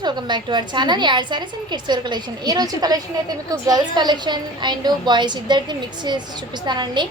Friends, welcome back to our channel add saris and kids wear collection. ఈ రోజు collection అయితే మీకు గర్ల్స్ కలెక్షన్ అండ్ బాయ్స్ ఇద్దరిది mix చేసి చూపిస్తానండి.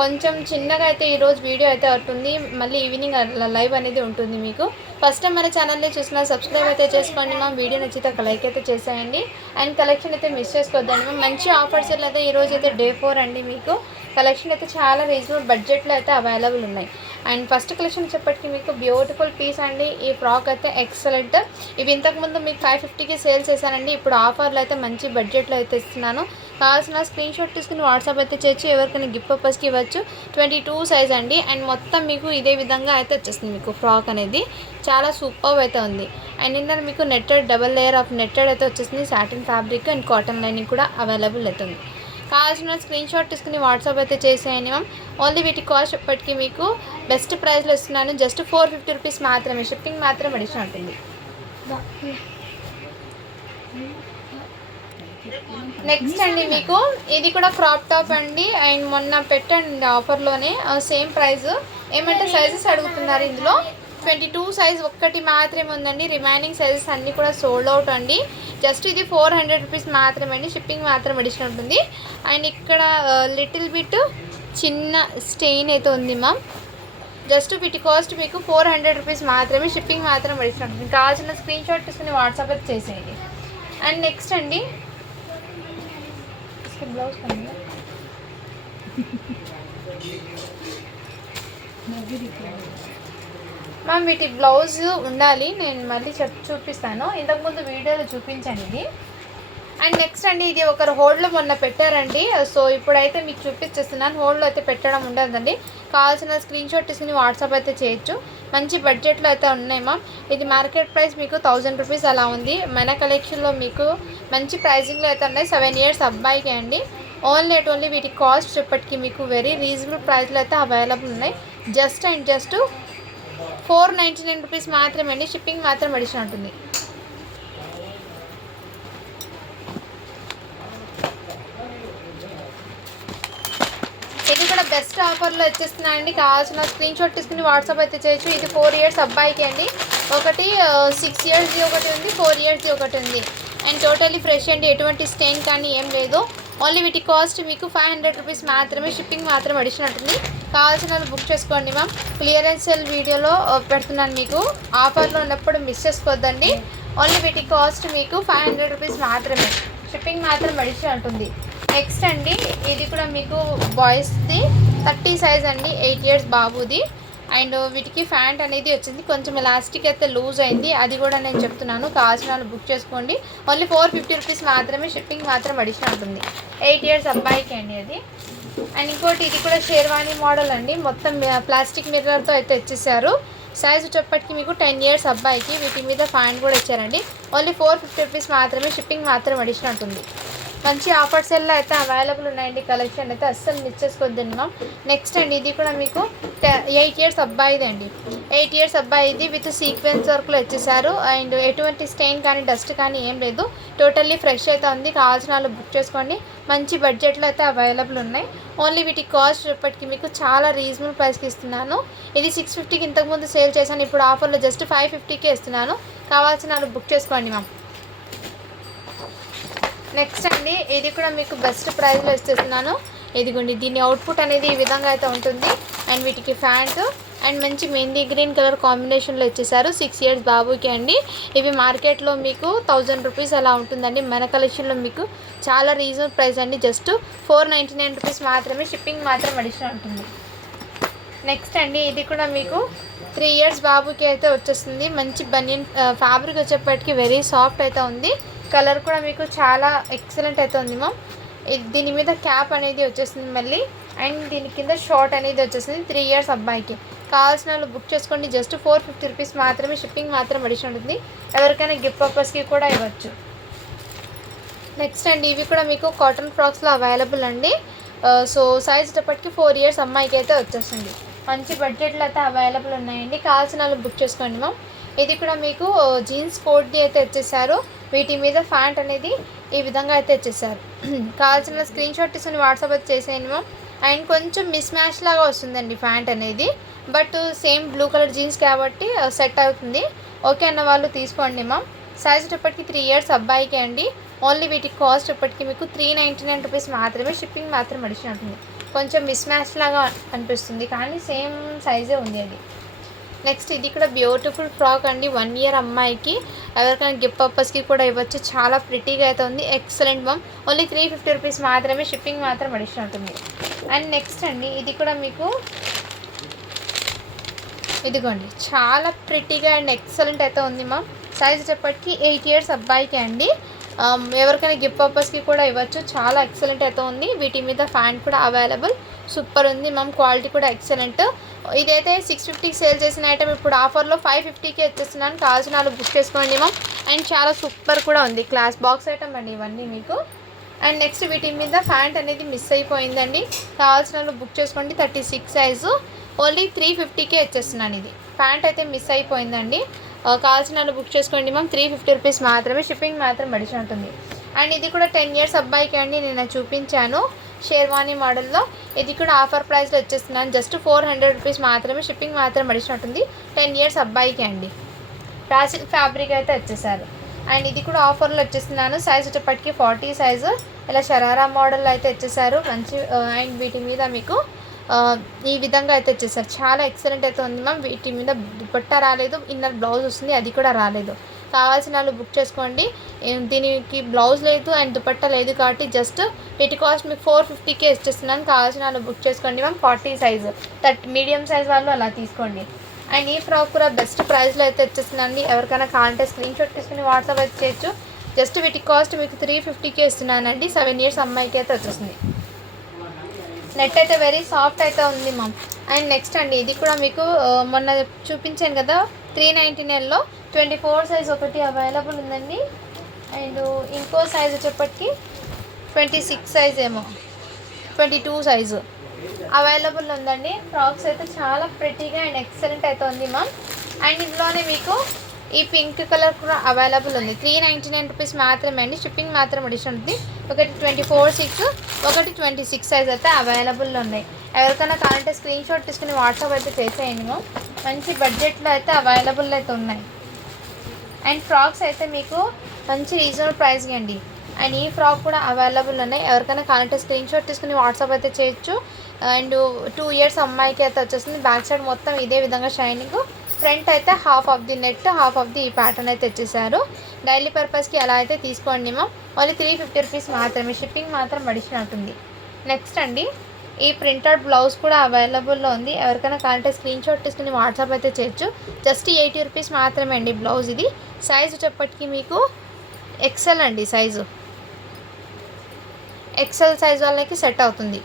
కొంచెం చిన్నగా అయితే ఈరోజు వీడియో అయితే ఉంటుంది, మళ్ళీ ఈవినింగ్ లైవ్ అనేది ఉంటుంది. మీకు ఫస్ట్ టైం మన ఛానల్ని చూసిన సబ్స్క్రైబ్ అయితే చేసుకోండి. మా వీడియో నచ్చితే ఒక లైక్ అయితే చేసేయండి. అండ్ కలెక్షన్ అయితే మిస్ చేసుకోవద్దండి. మేము మంచి ఆఫర్స్ అయితే ఈరోజు అయితే డే 4 అండి. మీకు కలెక్షన్ అయితే చాలా రీజనబుల్ బడ్జెట్లో అయితే అవైలబుల్ ఉన్నాయి. అండ్ ఫస్ట్ కలెక్షన్ చెప్పటికి మీకు బ్యూటిఫుల్ పీస్ అండి. ఈ ఫ్రాక్ అయితే ఎక్సలెంట్. ఇవి ఇంతకుముందు మీకు 550కి సేల్ చేశానండి. ఇప్పుడు ఆఫర్లో అయితే మంచి బడ్జెట్లో అయితే ఇస్తున్నాను. కావాల్సిన స్క్రీన్ షాట్ తీసుకుని వాట్సాప్ అయితే చేయొచ్చు. ఎవరికైనా గిఫ్ట్ పర్పస్కి ఇవ్వచ్చు. 22 సైజ్ అండి. అండ్ మొత్తం మీకు ఇదే విధంగా అయితే వచ్చేస్తుంది. మీకు ఫ్రాక్ అనేది చాలా సూపర్ అయితే ఉంది. అండ్ ఇందులో మీకు netted double layer of netted అయితే వచ్చేసింది. Satin fabric and cotton lining కూడా అవైలబుల్ అవుతుంది. కావాల్సిన స్క్రీన్ షాట్ తీసుకుని వాట్సాప్ అయితే చేసేయండి మ్యామ్. ఓన్లీ వీటి కాస్ట్ ఇప్పటికీ మీకు బెస్ట్ ప్రైస్లో ఇస్తున్నాను. జస్ట్ 450 రూపీస్ మాత్రమే. షిప్పింగ్ మాత్రం అడిషనల్ ఉంటుంది. నెక్స్ట్ అండి మీకు ఇది కూడా క్రాప్ టాప్ అండి. అండ్ మొన్న పెట్టండి ఆఫర్లోనే సేమ్ ప్రైస్. ఏమంటే సైజెస్ అడుగుతున్నారు. ఇందులో 22 సైజ్ ఒక్కటి మాత్రమే ఉందండి. రిమైనింగ్ సైజెస్ అన్నీ కూడా సోల్డ్ అవుట్ అండి. జస్ట్ ఇది 400 రూపీస్ మాత్రమే అండి. షిప్పింగ్ మాత్రం అడిషనల్ ఉంటుంది. అండ్ ఇక్కడ లిటిల్ బిట్ చిన్న స్టెయిన్ అయితే ఉంది మ్యామ్. జస్ట్ వీటి కాస్ట్ మీకు 400 రూపీస్ మాత్రమే. షిప్పింగ్ మాత్రం అడిషనల్ ఉంటుంది. కావాల్సిన స్క్రీన్ షాట్ తీసుకుని వాట్సాప్ అయితే చేసేయండి. అండ్ నెక్స్ట్ అండి బ్లౌజ్ మ్యామ్ వీటి బ్లౌజ్ ఉండాలి. నేను మళ్ళీ చూపిస్తాను. ఇంతకుముందు వీడియోలో చూపించాను ఇది. అండ్ నెక్స్ట్ అండి ఇది ఒకరు హోల్డ్లో మొన్న పెట్టారండి. సో ఇప్పుడైతే మీకు చూపించేస్తున్నాను. హోల్డ్లో అయితే పెట్టడం ఉండదండి. కావాల్సిన స్క్రీన్ షాట్ తీసుకుని వాట్సాప్ అయితే చేయొచ్చు. మంచి బడ్జెట్లో అయితే ఉన్నాయి మ్యామ్. ఇది మార్కెట్ ప్రైస్ మీకు 1000 రూపీస్ అలా ఉంది. మన కలెక్షన్లో మీకు మంచి ప్రైజింగ్లో అయితే ఉన్నాయి. 7 ఇయర్స్ అబ్బాయికి అండి. ఓన్లీ వీటి కాస్ట్ ఇప్పటికీ మీకు వెరీ రీజనబుల్ ప్రైస్లో అయితే అవైలబుల్ ఉన్నాయి. జస్ట్ అండ్ జస్ట్ 499 రూపీస్ మాత్రమే అండి. షిప్పింగ్ మాత్రం అడిషనల్ ఉంటుంది. ఇది కూడా బెస్ట్ ఆఫర్లో వచ్చేస్తున్నాయండి. కావాల్సిన స్క్రీన్ షాట్ తీసుకుని వాట్సాప్ అయితే చేయొచ్చు. ఇది 4 ఇయర్స్ అబ్బాయికి అండి. ఒకటి 6 ఇయర్స్ది ఒకటి ఉంది, 4 ఇయర్స్ది ఒకటి ఉంది. అండ్ టోటలీ ఫ్రెష్ అండి. ఎటువంటి స్టెయిన్ కానీ ఏం లేదు. ఓన్లీ వీటి కాస్ట్ మీకు 500 రూపీస్ మాత్రమే. షిప్పింగ్ మాత్రం అడిషనల్ ఉంటుంది. కావాల్సిన వాళ్ళు బుక్ చేసుకోండి మ్యామ్. క్లియరెన్స్ సేల్ వీడియోలో పెడుతున్నాను. మీకు ఆఫర్లో ఉన్నప్పుడు మిస్ చేసుకోవద్దండి. ఓన్లీ వీటి కాస్ట్ మీకు 500 రూపీస్ మాత్రమే. షిప్పింగ్ మాత్రం అడిషనల్ ఉంటుంది. నెక్స్ట్ అండి ఇది కూడా మీకు బాయ్స్ది 30 సైజ్ అండి. 8 ఇయర్స్ బాబుది. అండ్ వీటికి ఫ్యాంట్ అనేది వచ్చింది. కొంచెం ఎలాస్టిక్ అయితే లూజ్ అయింది. అది కూడా నేను చెప్తున్నాను. కావాల్సిన వాళ్ళు బుక్ చేసుకోండి. ఓన్లీ 450 రూపీస్ మాత్రమే. షిప్పింగ్ మాత్రం అడిషనల్ ఉంటుంది. 8 ఇయర్స్ అబ్బాయికి అండి అది. అండ్ ఇంకోటి ఇది కూడా షేర్వాణి మోడల్ అండి. మొత్తం ప్లాస్టిక్ మిర్రర్తో అయితే ఇచ్చేసారు. సైజు చెప్పటికి మీకు 10 ఇయర్స్ అబ్బాయికి. వీటి మీద ఫ్యాంట్ కూడా ఇచ్చారండి. ఓన్లీ 450 రూపీస్ మాత్రమే. షిప్పింగ్ మాత్రం అడిషనల్ ఉంటుంది. మంచి ఆఫర్స్ ఎల్లో అయితే అవైలబుల్ ఉన్నాయండి. కలెక్షన్ అయితే అస్సలు మిస్ చేసుకోవద్దండి మ్యామ్. నెక్స్ట్ అండి ఇది కూడా మీకు 8 ఇయర్స్ అబ్బాయిది అండి. 8 ఇయర్స్ అబ్బాయిది విత్ సీక్వెన్స్ వర్క్లో ఇచ్చేసారు. అండ్ ఎటువంటి స్టెయిన్ కానీ డస్ట్ కానీ ఏం లేదు. టోటల్లీ ఫ్రెష్ అయితే ఉంది. కావాల్సిన వాళ్ళు బుక్ చేసుకోండి. మంచి బడ్జెట్లో అయితే అవైలబుల్ ఉన్నాయి. ఓన్లీ వీటి కాస్ట్ ఇప్పటికి మీకు చాలా రీజనబుల్ ప్రైస్కి ఇస్తున్నాను. ఇది 650కి ఇంతకుముందు సేల్ చేశాను. ఇప్పుడు ఆఫర్లో జస్ట్ 550కే ఇస్తున్నాను. కావాల్సిన వాళ్ళు బుక్ చేసుకోండి మ్యామ్. నెక్స్ట్ అండి ఇది కూడా మీకు బెస్ట్ ప్రైస్లో ఇస్తున్నాను. ఇదిగోండి దీని అవుట్పుట్ అనేది ఈ విధంగా అయితే ఉంటుంది. అండ్ వీటికి ఫ్యాంట్ అండ్ మంచి మెహందీ గ్రీన్ కలర్ కాంబినేషన్లో ఇచ్చేసారు. 6 ఇయర్స్ బాబుకి అండి. ఇవి మార్కెట్లో మీకు 1000 రూపీస్ అలా ఉంటుందండి. మన కలెక్షన్లో మీకు చాలా రీజనబుల్ ప్రైస్ అండి. జస్ట్ 499 రూపీస్ మాత్రమే. షిప్పింగ్ మాత్రం అడిషనల్ ఉంటుంది. నెక్స్ట్ అండి ఇది కూడా మీకు 3 ఇయర్స్ బాబుకి అయితే వచ్చేస్తుంది. మంచి బనియన్ ఫ్యాబ్రిక్ వచ్చేప్పటికి వెరీ సాఫ్ట్ అయితే ఉంది. కలర్ కూడా మీకు చాలా ఎక్సలెంట్ అయితే ఉంది మ్యామ్. దీని మీద క్యాప్ అనేది వచ్చేస్తుంది మళ్ళీ. అండ్ దీని కింద షార్ట్ అనేది వచ్చేస్తుంది. 3 ఇయర్స్ అబ్బాయికి. కావాల్సిన వాళ్ళు బుక్ చేసుకోండి. జస్ట్ 450 రూపీస్ మాత్రమే. షిప్పింగ్ మాత్రం అడిషనల్ ఉంటుంది. ఎవరికైనా గిఫ్ట్ పర్పస్కి కూడా ఇవ్వచ్చు. నెక్స్ట్ అండి ఇవి కూడా మీకు కాటన్ ఫ్రాక్స్లో అవైలబుల్ అండి. సో సైజ్ వచ్చేప్పటికి 4 ఇయర్స్ అమ్మాయికి అయితే వచ్చేస్తుంది. మంచి బడ్జెట్లో అయితే అవైలబుల్ ఉన్నాయండి. కావాల్సిన వాళ్ళు బుక్ చేసుకోండి మ్యామ్. ఇది కూడా మీకు జీన్స్ కోట్ది అయితే ఇచ్చేసారు. వీటి మీద ఫ్యాంట్ అనేది ఈ విధంగా అయితే ఇచ్చేసారు. కావాల్సిన స్క్రీన్ షాట్ తీసుకుని వాట్సాప్ అయితే చేసేయండి మ్యామ్. అండ్ కొంచెం మిస్ మ్యాచ్ లాగా వస్తుందండి ఫ్యాంట్ అనేది. But same blue colour jeans కాబట్టి సెట్ అవుతుంది. ఓకే అన్న వాళ్ళు తీసుకోండి మ్యామ్. సైజ్ వచ్చేప్పటికి 3 ఇయర్స్ అబ్బాయికి అండి. ఓన్లీ వీటి కాస్ట్ వచ్చేప్పటికి మీకు 399 రూపీస్ మాత్రమే. షిప్పింగ్ మాత్రం అడిషన్ ఉంటుంది. కొంచెం మిస్ మ్యాచ్ లాగా అనిపిస్తుంది కానీ సేమ్ సైజే ఉంది అది. నెక్స్ట్ ఇది కూడా బ్యూటిఫుల్ ఫ్రాక్ అండి. 1 ఇయర్ అమ్మాయికి ఎవరికైనా గిఫ్ట్ పర్పస్కి కూడా ఇవ్వచ్చు. చాలా ప్రిటీగా అయితే ఉంది. ఎక్సలెంట్ మమ్. ఓన్లీ 350 రూపీస్ మాత్రమే. షిప్పింగ్ మాత్రం అడిషన్ ఉంటుంది. అండ్ నెక్స్ట్ అండి ఇది కూడా మీకు ఇదిగోండి చాలా ప్రిటీగా అండ్ ఎక్సలెంట్ అయితే ఉంది మ్యామ్. సైజ్ వచ్చేప్పటికి 8 ఇయర్స్ అబ్బాయికి అండి. ఎవరికైనా గిఫ్ట్ పర్పస్కి కూడా ఇవ్వచ్చు. చాలా ఎక్సలెంట్ అయితే ఉంది. వీటి మీద ఫ్యాన్ కూడా అవైలబుల్. సూపర్ ఉంది మ్యామ్. క్వాలిటీ కూడా ఎక్సలెంట్. ఇదైతే 650కి సేల్ చేసిన ఐటమ్ ఇప్పుడు ఆఫర్లో 550కి వచ్చేస్తున్నాను. కావాల్సిన వాళ్ళు బుక్ చేసుకోండి మ్యామ్. అండ్ చాలా సూపర్ కూడా ఉంది. క్లాస్ బాక్స్ ఐటమ్ అండి ఇవన్నీ మీకు. అండ్ నెక్స్ట్ వీటి మీద ఫ్యాంట్ అనేది మిస్ అయిపోయిందండి. కావాల్సిన వాళ్ళు బుక్ చేసుకోండి. 36 సైజు ఓన్లీ 350కే వచ్చేస్తున్నాను. ఇది ప్యాంట్ అయితే మిస్ అయిపోయిందండి. కావాల్సిన వాళ్ళు బుక్ చేసుకోండి మ్యామ్. 350 రూపీస్ మాత్రమే. షిప్పింగ్ మాత్రం అడిషన్ ఉంటుంది. అండ్ ఇది కూడా 10 ఇయర్స్ అబ్బాయికి అండి. నేను చూపించాను షేర్వానీ మోడల్లో. ఇది కూడా ఆఫర్ ప్రైస్లో వచ్చేస్తున్నాను. జస్ట్ 400 రూపీస్ మాత్రమే. షిప్పింగ్ మాత్రం అడిషన్ ఉంటుంది. 10 ఇయర్స్ అబ్బాయికి అండి. రాసిల్ ఫ్యాబ్రిక్ అయితే వచ్చేసారు. అండ్ ఇది కూడా ఆఫర్లో వచ్చేస్తున్నాను. సైజ్ వచ్చేప్పటికి 40 సైజు. ఇలా షరారా మోడల్లో అయితే వచ్చేసారు. మంచి అండ్ వీటి మీద మీకు ఈ విధంగా అయితే వచ్చేసారు. చాలా ఎక్సలెంట్ అయితే ఉంది మ్యామ్. వీటి మీద దుపట్టా రాలేదు. ఇన్నర్ బ్లౌజ్ వస్తుంది, అది కూడా రాలేదు. కావాల్సిన వాళ్ళు బుక్ చేసుకోండి. దీనికి బ్లౌజ్ లేదు అండ్ దుపట్టా లేదు కాబట్టి జస్ట్ వీటి కాస్ట్ మీకు 450కే ఇచ్చేస్తున్నాను. కావాల్సిన వాళ్ళు బుక్ చేసుకోండి మ్యామ్. 40 సైజు మీడియం సైజ్ వాళ్ళు అలా తీసుకోండి. అండ్ ఈ ఫ్రాక్ కూడా బెస్ట్ ప్రైస్లో అయితే వచ్చేస్తుందండి. ఎవరికైనా కావాలంటే స్క్రీన్ షాట్ తీసుకుని వాట్సాప్ అయితే చేయొచ్చు. జస్ట్ వీటి కాస్ట్ మీకు 350కే ఇస్తున్నానండి. 7 ఇయర్స్ అమ్మాయికి అయితే వచ్చేస్తుంది. నెట్ అయితే వెరీ సాఫ్ట్ అయితే ఉంది మ్యామ్. అండ్ నెక్స్ట్ అండి ఇది కూడా మీకు మొన్న చూపించాను కదా 399లో 24 సైజ్ ఒకటి అవైలబుల్ ఉందండి. అండ్ ఇంకో సైజ్ వచ్చేప్పటికి 26 సైజ్ ఏమో 22 సైజు అవైలబుల్ ఉందండి. ఫ్రాక్స్ అయితే చాలా ప్రిటీగా అండ్ ఎక్సలెంట్ అయితే ఉంది మ్యామ్. అండ్ ఇందులోనే మీకు ఈ పింక్ కలర్ కూడా అవైలబుల్ ఉంది. 399 రూపీస్ మాత్రమే అండి. షిప్పింగ్ మాత్రం అడిషన్ ఉంది. ఒకటి 24/6 ఒకటి 26 సైజ్ అయితే అవైలబుల్లో ఉన్నాయి. ఎవరికైనా కావాలంటే స్క్రీన్ షాట్ తీసుకుని వాట్సాప్ అయితే చేసేయండి మ్యామ్. మంచి బడ్జెట్లో అయితే అవైలబుల్ అయితే ఉన్నాయి. అండ్ ఫ్రాక్స్ అయితే మీకు మంచి రీజనబుల్ ప్రైస్కి అండి. అండ్ ఈ ఫ్రాక్ కూడా అవైలబుల్ ఉన్నాయి. ఎవరికైనా కావాలంటే స్క్రీన్ షాట్ తీసుకుని వాట్సాప్ అయితే చేయొచ్చు. అండ్ 2 ఇయర్స్ అమ్మాయికి అయితే వచ్చేస్తుంది. బ్యాక్ సైడ్ మొత్తం ఇదే విధంగా షైనింగ్. ఫ్రంట్ అయితే half of the net, half of the ఈ ప్యాటర్న్ అయితే తెచ్చేసారు. డైలీ పర్పస్కి అలా అయితే తీసుకోండి మ్యామ్. ఓన్లీ 350 రూపీస్ మాత్రమే. షిప్పింగ్ మాత్రం అడిషన్ ఉంటుంది. నెక్స్ట్ అండి ఈ ప్రింటెడ్ బ్లౌజ్ కూడా అవైలబుల్లో ఉంది. ఎవరికైనా కావాలంటే స్క్రీన్ షాట్ తీసుకుని వాట్సాప్ అయితే చేయొచ్చు. జస్ట్ 80 రూపీస్ మాత్రమే అండి బ్లౌజ్. ఇది సైజ్ వచ్చేప్పటికి మీకు ఎక్సెల్ అండి. సైజు ఎక్సెల్ సైజ్ వాళ్ళకి సెట్ అవుతుంది.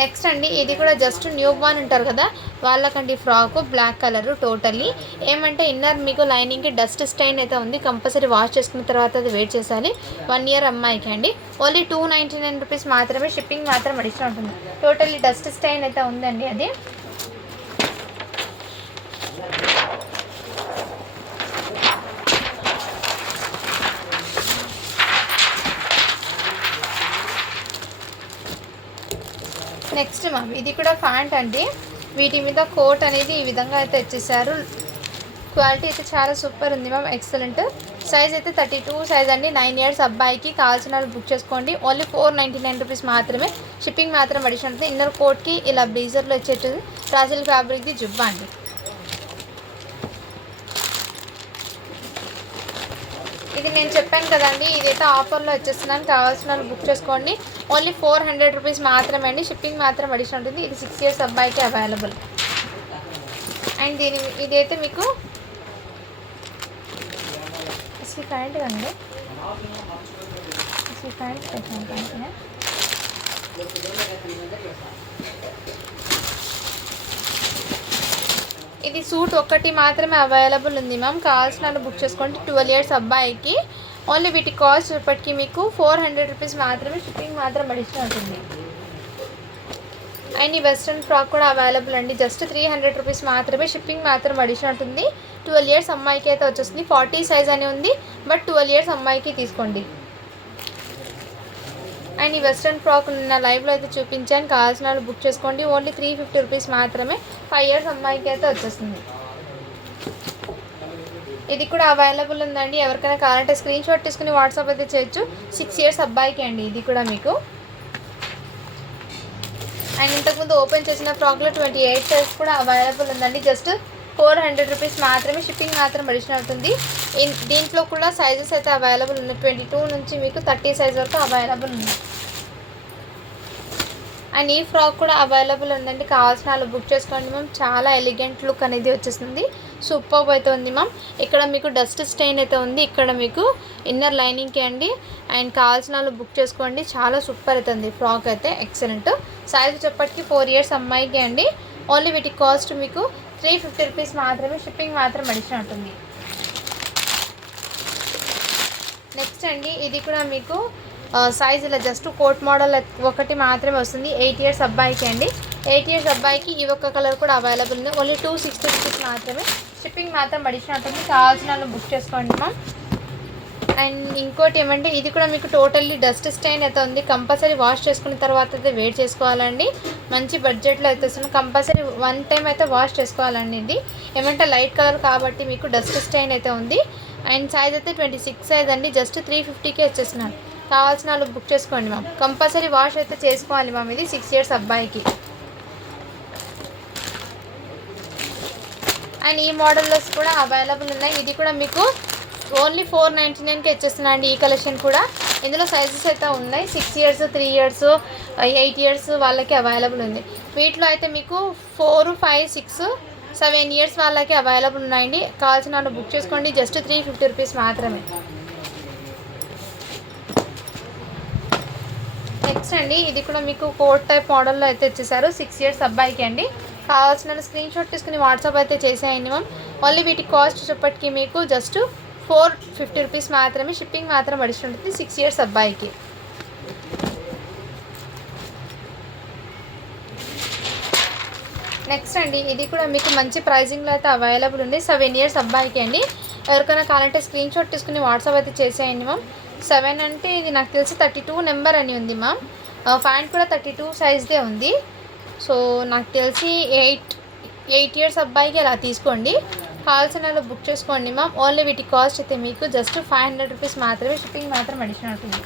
నెక్స్ట్ అండి ఇది కూడా జస్ట్ న్యూ బార్న్ ఉంటారు కదా వాళ్ళకండి. Frock black colour totally. ఏమంటే ఇన్నర్ మీకు లైనింగ్కి డస్ట్ స్టైన్ అయితే ఉంది. కంపల్సరీ వాష్ చేసుకున్న తర్వాత అది వెయిట్ చేసాలి. 1 ఇయర్ అమ్మాయికి అండి. ఓన్లీ 299 రూపీస్ మాత్రమే. షిప్పింగ్ మాత్రం అడిషన్ ఉంటుంది. టోటల్లీ డస్ట్ స్టైన్ అయితే ఉందండి అది. నెక్స్ట్ మ్యామ్ ఇది కూడా ఫ్యాంట్ అండి. వీటి మీద కోట్ అనేది ఈ విధంగా అయితే వచ్చేసారు. క్వాలిటీ అయితే చాలా సూపర్ ఉంది మ్యామ్. ఎక్సలెంట్. సైజ్ అయితే 32 సైజ్ అండి. 9 ఇయర్స్ అబ్బాయికి. కావాల్సిన వాళ్ళు బుక్ చేసుకోండి. ఓన్లీ 499 రూపీస్ మాత్రమే. షిప్పింగ్ మాత్రం అడిషన్ ఉంటుంది. ఇన్నర్ కోట్కి ఇలా బ్లీజర్లో వచ్చేది రాసిల్ ఫ్యాబ్రిక్ది జుబ్బా అండి. ఇది నేను చెప్పాను కదండి ఇదైతే ఆఫర్లో వచ్చేస్తున్నాను. కావాల్సిన వాళ్ళు బుక్ చేసుకోండి. ఓన్లీ 400 రూపీస్ మాత్రమే అండి. షిప్పింగ్ మాత్రం అడిషన్ ఉంటుంది. ఇది 6 ఇయర్స్ అబ్బాయికి అవైలబుల్. అండ్ ఇదైతే మీకు ప్యాంట్ అండి. ప్యాంట్ పెట్టాను. ఇది సూట్ ఒక్కటి మాత్రమే అవైలబుల్ ఉంది మ్యామ్. కావాల్సిన వాళ్ళు బుక్ చేసుకోండి. 12 ఇయర్స్ అబ్బాయికి. ఓన్లీ వీటి కాస్ట్ ఇప్పటికీ మీకు 400 రూపీస్ మాత్రమే. షిప్పింగ్ మాత్రం అడిషన్ ఉంటుంది. అండ్ ఈ వెస్ట్రన్ ఫ్రాక్ కూడా అవైలబుల్ అండి. జస్ట్ 300 రూపీస్ మాత్రమే. షిప్పింగ్ మాత్రం అడిషన్ ఉంటుంది. 12 ఇయర్స్ అమ్మాయికి అయితే వచ్చేస్తుంది. 40 సైజ్ అని ఉంది బట్ 12 ఇయర్స్ అమ్మాయికి తీసుకోండి. అండ్ ఈ వెస్ట్రన్ ఫ్రాక్ నిన్న లైవ్లో అయితే చూపించాను. కావాల్సిన వాళ్ళు బుక్ చేసుకోండి. ఓన్లీ 350 రూపీస్ మాత్రమే. 5 ఇయర్స్ అమ్మాయికి అయితే వచ్చేస్తుంది. ఇది కూడా అవైలబుల్ ఉందండి. ఎవరికైనా కావాలంటే స్క్రీన్ షాట్ తీసుకుని వాట్సాప్ అయితే చేయొచ్చు. 6 ఇయర్స్ అబ్బాయికి అండి ఇది కూడా మీకు. అండ్ ఇంతకుముందు ఓపెన్ చేసిన ఫ్రాక్లో 28 సైజ్ కూడా అవైలబుల్ ఉందండి. జస్ట్ 400 రూపీస్ మాత్రమే, షిప్పింగ్ మాత్రం అడిషనల్ అవుతుంది. దీంట్లో కూడా సైజెస్ అయితే అవైలబుల్ ఉన్నాయి. 22 నుంచి మీకు 30 సైజ్ వరకు అవైలబుల్ ఉన్నాయి. అండ్ ఈ ఫ్రాక్ కూడా అవైలబుల్ ఉందండి. కావాల్సిన వాళ్ళు బుక్ చేసుకోండి మ్యామ్. చాలా ఎలిగెంట్ లుక్ అనేది వచ్చేస్తుంది. సూపర్ అయితే ఉంది మ్యామ్. ఇక్కడ మీకు డస్ట్ స్టెయిన్ అయితే ఉంది. ఇక్కడ మీకు ఇన్నర్ లైనింగ్కి అండి. అండ్ కావాల్సిన వాళ్ళు బుక్ చేసుకోండి. చాలా సూపర్ అయితే ఉంది ఫ్రాక్ అయితే, ఎక్సలెంట్. సైజు చెప్పటికి 4 ఇయర్స్ అమ్మాయికి అండి. ఓన్లీ వీటి కాస్ట్ మీకు 350 రూపీస్ మాత్రమే, షిప్పింగ్ మాత్రం అడిషనల్ ఉంటుంది. నెక్స్ట్ అండి ఇది కూడా మీకు సైజ్ ఇలా జస్ట్ కోట్ మోడల్ ఒకటి మాత్రమే వస్తుంది. 8 ఇయర్స్ అబ్బాయికి అండి. 8 ఇయర్స్ అబ్బాయికి ఈ ఒక్క కలర్ కూడా అవైలబుల్ ఉంది. ఓన్లీ 260 రూపీస్ మాత్రమే, షిప్పింగ్ మాత్రం అడిషనల్ ఉంటుంది. కావాల్సిన వాళ్ళు బుక్ చేసుకోండి మ్యామ్. అండ్ ఇంకోటి ఏమంటే ఇది కూడా మీకు టోటల్లీ డస్ట్ స్టైన్ అయితే ఉంది. కంపల్సరీ వాష్ చేసుకున్న తర్వాత అయితే వేర్ చేసుకోవాలండి. మంచి బడ్జెట్లో అయితే వస్తుంది. కంపల్సరీ 1 టైం అయితే వాష్ చేసుకోవాలండి. ఇది ఏమంటే లైట్ కలర్ కాబట్టి మీకు డస్ట్ స్టైన్ అయితే ఉంది. అండ్ సైజ్ అయితే 26 సైజ్ అండి. జస్ట్ 350కే వచ్చేస్తున్నాను. కావాల్సిన వాళ్ళు బుక్ చేసుకోండి మ్యామ్. కంపల్సరీ వాష్ అయితే చేసుకోవాలి మ్యామ్. ఇది 6 ఇయర్స్ అబ్బాయికి. అండ్ ఈ మోడల్స్ కూడా అవైలబుల్ ఉన్నాయి. ఇది కూడా మీకు ఓన్లీ 499కి వచ్చేస్తున్నాయి అండి. ఈ కలెక్షన్ కూడా ఇందులో సైజెస్ అయితే ఉన్నాయి. 6 ఇయర్స్, 3 ఇయర్స్, 8 ఇయర్స్ వాళ్ళకి అవైలబుల్ ఉంది. వీటిలో అయితే మీకు 4, 5, 6, 7 ఇయర్స్ వాళ్ళకి అవైలబుల్ ఉన్నాయండి. కావాల్సిన వాళ్ళు బుక్ చేసుకోండి. జస్ట్ 350 రూపీస్ మాత్రమే. నెక్స్ట్ అండి ఇది కూడా మీకు కోట్ టైప్ మోడల్లో అయితే వచ్చేసారు. 6 ఇయర్స్ అబ్బాయికి అండి. కావాల్సిన స్క్రీన్ షాట్ తీసుకుని వాట్సాప్ అయితే చేసేయండి మ్యామ్. ఓన్లీ వీటి కాస్ట్ చెప్పటికి మీకు జస్ట్ 450 రూపీస్ మాత్రమే, షిప్పింగ్ మాత్రం అడిషనల్ ఉంటుంది. 6 ఇయర్స్ అబ్బాయికి. నెక్స్ట్ అండి ఇది కూడా మీకు మంచి ప్రైజింగ్లో అయితే అవైలబుల్ ఉంది. 7 ఇయర్స్ అబ్బాయికి అండి. ఎవరికైనా కావాలంటే స్క్రీన్ షాట్ తీసుకుని వాట్సాప్ అయితే చేసేయండి మ్యామ్. 7 అంటే ఇది నాకు తెలిసి 32 నెంబర్ అని ఉంది మ్యామ్. ప్యాంట్ కూడా 32 సైజ్దే ఉంది. సో నాకు తెలిసి 8 ఇయర్స్ అబ్బాయికి అలా తీసుకోండి. కావాల్సిన వాళ్ళు బుక్ చేసుకోండి మ్యామ్. ఓన్లీ వీటి కాస్ట్ అయితే మీకు జస్ట్ 500 రూపీస్ మాత్రమే, షిప్పింగ్ మాత్రం అడిషనల్ ఉంటుంది.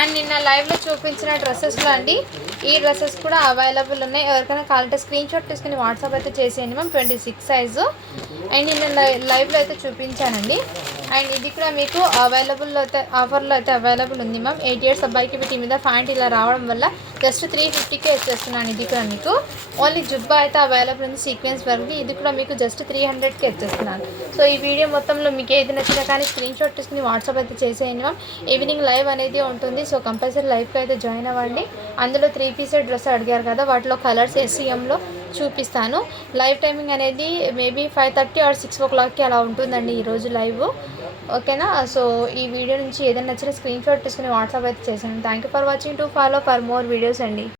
అండ్ నిన్న లైవ్లో చూపించిన డ్రెస్సెస్లో అండి ఈ డ్రెస్సెస్ కూడా అవైలబుల్ ఉన్నాయి. ఎవరికైనా కావాలంటే స్క్రీన్ షాట్ తీసుకుని వాట్సాప్ అయితే చేసేయండి మ్యామ్. 26 సైజు. అండ్ నిన్న లైవ్లో అయితే చూపించానండి. అండ్ ఇది కూడా మీకు అవైలబుల్లో అయితే ఆఫర్లో అయితే అవైలబుల్ ఉంది మ్యామ్. 8 ఇయర్స్ అబ్బాయికి వీటి మీద ప్యాంట్ ఇలా రావడం వల్ల జస్ట్ 350కే ఇచ్చేస్తున్నాను. ఇది కూడా మీకు ఓన్లీ జుబ్బా అయితే అవైలబుల్ ఉంది సీక్వెన్స్ వరకు. ఇది కూడా మీకు జస్ట్ 300కే ఇచ్చేస్తున్నాను. సో ఈ వీడియో మొత్తంలో మీకు ఏది నచ్చినా కానీ స్క్రీన్ షాట్ తీసుకుని వాట్సాప్ అయితే చేసేయండి మ్యామ్. ఈవినింగ్ లైవ్ అనేది ఉంటుంది. సో కంపల్సరీ లైవ్కి అయితే జాయిన్ అవ్వండి. అందులో 3 పీసెస్ డ్రెస్ అడిగారు కదా, వాటిలో కలర్స్ SCMలో చూపిస్తాను. లైవ్ టైమింగ్ అనేది మేబీ 5:30 ఆర్ 6 o'clockకి అలా ఉంటుందండి ఈరోజు లైవ్. ఓకేనా? సో ఈ వీడియో నుంచి ఏదైనా నచ్చిన స్క్రీన్ షాట్ తీసుకుని వాట్సాప్ అయితే చేశాను. Thank you for watching. To follow for more videos అండి.